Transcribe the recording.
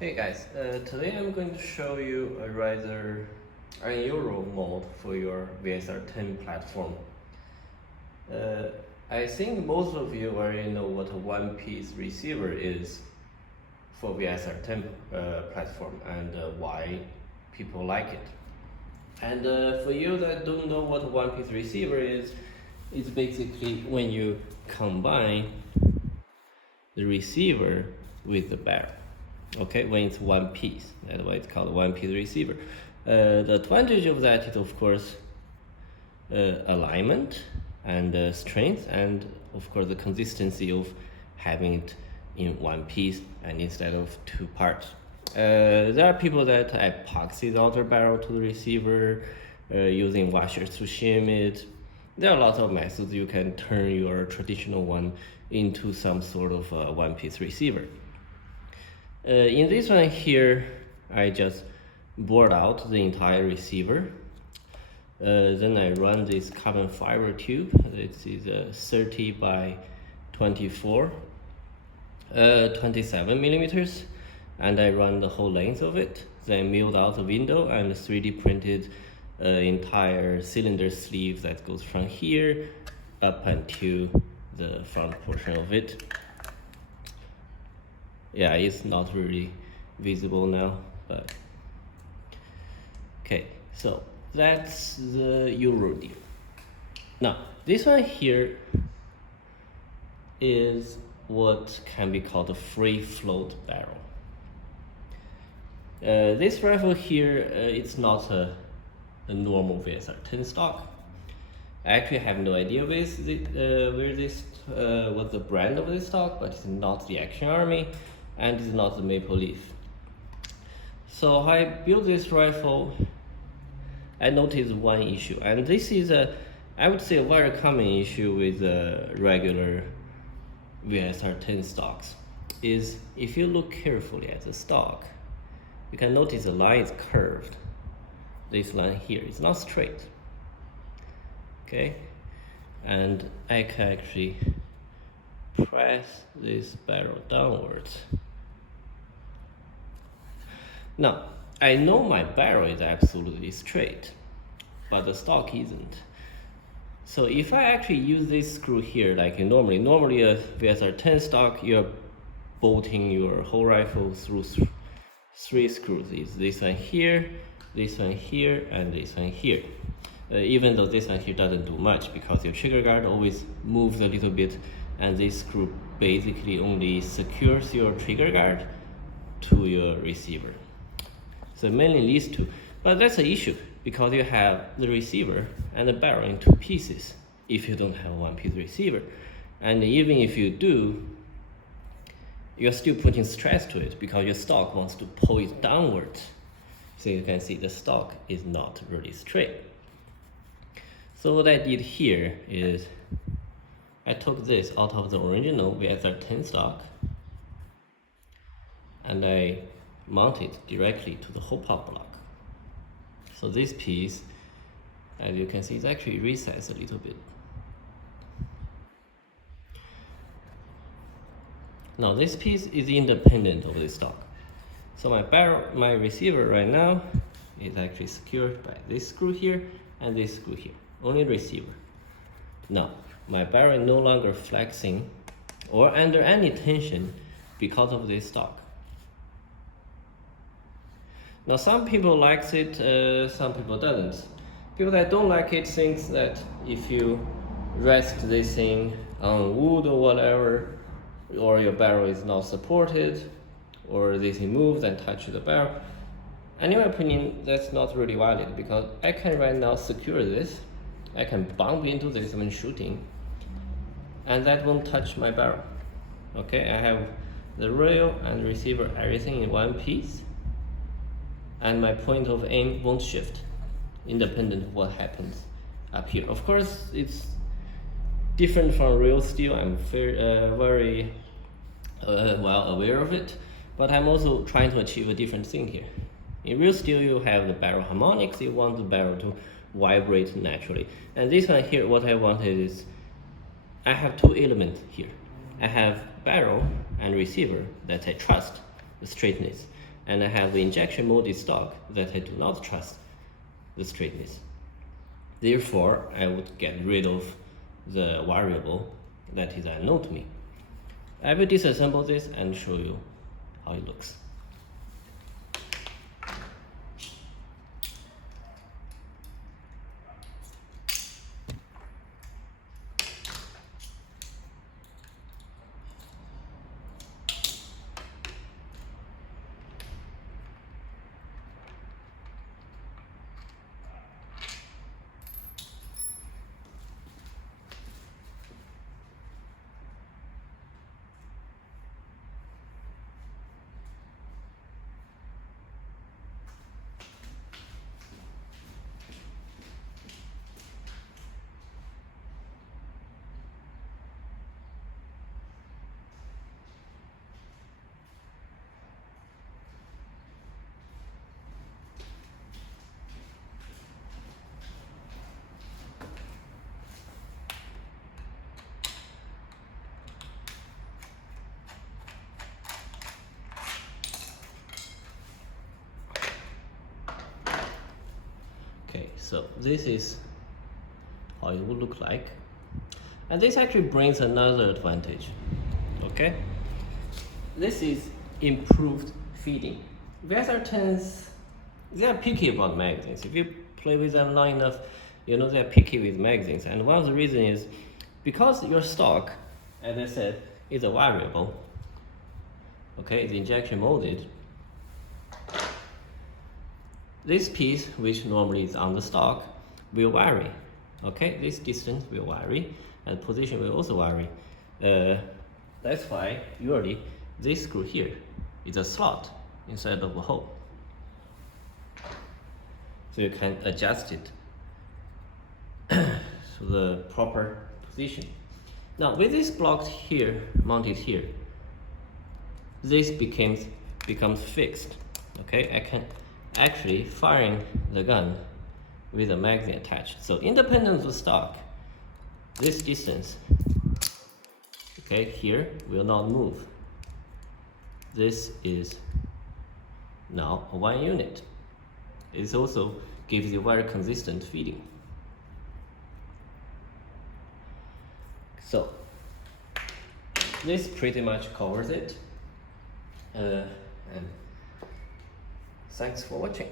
Hey guys, today I'm going to show you a rather unusual mode for your VSR10 platform. I think most of you already know what a one-piece receiver is for VSR10 platform and why people like it. And for you that don't know what a one-piece receiver is, it's basically when you combine the receiver with the barrel. Okay, when it's one piece, that's why it's called a one-piece receiver. The advantage of that is, of course, alignment and strength, and of course the consistency of having it in one piece and instead of two parts. There are people that epoxy the outer barrel to the receiver using washers to shim it. There are lots of methods you can turn your traditional one into some sort of one-piece receiver. In this one here, I just bored out the entire receiver. Then I run this carbon fiber tube. This is a 30 by 24, 27 millimeters, and I run the whole length of it. Then milled out the window and 3D printed entire cylinder sleeve that goes from here up until the front portion of it. Yeah, it's not really visible now, but okay, so that's the Euro deal. Now, this one here is what can be called a free float barrel. This rifle here, it's not a normal VSR10 stock. I actually have no idea what's the brand of this stock, but it's not the Action Army and it's not the Maple Leaf. So I built this rifle. I noticed one issue, and this is I would say a very common issue with regular VSR10 stocks, is if you look carefully at the stock, you can notice the line is curved. This line here is not straight. Okay, and I can actually press this barrel downwards. Now, I know my barrel is absolutely straight, but the stock isn't. So if I actually use this screw here, like normally a VSR10 stock, you're bolting your whole rifle through three screws. It's this one here, and this one here. Even though this one here doesn't do much because your trigger guard always moves a little bit, and this screw basically only secures your trigger guard to your receiver. So mainly these two, but that's an issue because you have the receiver and the barrel in two pieces if you don't have a one-piece receiver. And even if you do, you're still putting stress to it because your stock wants to pull it downwards. So you can see the stock is not really straight. So what I did here is I took this out of the original VSR10 stock and I mounted directly to the whole pop block. So this piece, as you can see, is actually recessed a little bit. Now this piece is independent of the stock. So my receiver right now is actually secured by this screw here and this screw here, only receiver. Now, my barrel is no longer flexing or under any tension because of this stock. Now some people likes it, some people doesn't. People that don't like it think that if you rest this thing on wood or whatever, or your barrel is not supported, or this thing moves and touches the barrel. And in my opinion, that's not really valid because I can right now secure this. I can bump into this when shooting, and that won't touch my barrel. Okay, I have the rail and receiver, everything in one piece, and my point of aim won't shift, independent of what happens up here. Of course, it's different from real steel. I'm very well aware of it, but I'm also trying to achieve a different thing here. In real steel, you have the barrel harmonics. You want the barrel to vibrate naturally. And this one here, what I wanted is, I have two elements here. I have barrel and receiver that I trust the straightness. and I have the injection molded stock that I do not trust the straightness. Therefore, I would get rid of the variable that is unknown to me. I will disassemble this and show you how it looks. Okay, so this is how it would look like. And this actually brings another advantage. Okay? This is improved feeding. VSR10s, they are picky about magazines. If you play with them long enough, you know they're picky with magazines. And one of the reasons is because your stock, as I said, is a variable. Okay, it's injection molded. This piece, which normally is on the stock, will vary. Okay, this distance will vary, and position will also vary. That's why usually this screw here is a slot instead of a hole. So you can adjust it to the proper position. Now with this block here, mounted here, this becomes fixed. Okay, I can actually firing the gun with a magazine attached. So independent of the stock, this distance, okay, here will not move. This is now a 1 unit. It also gives you very consistent feeding. So this pretty much covers it. And thanks for watching.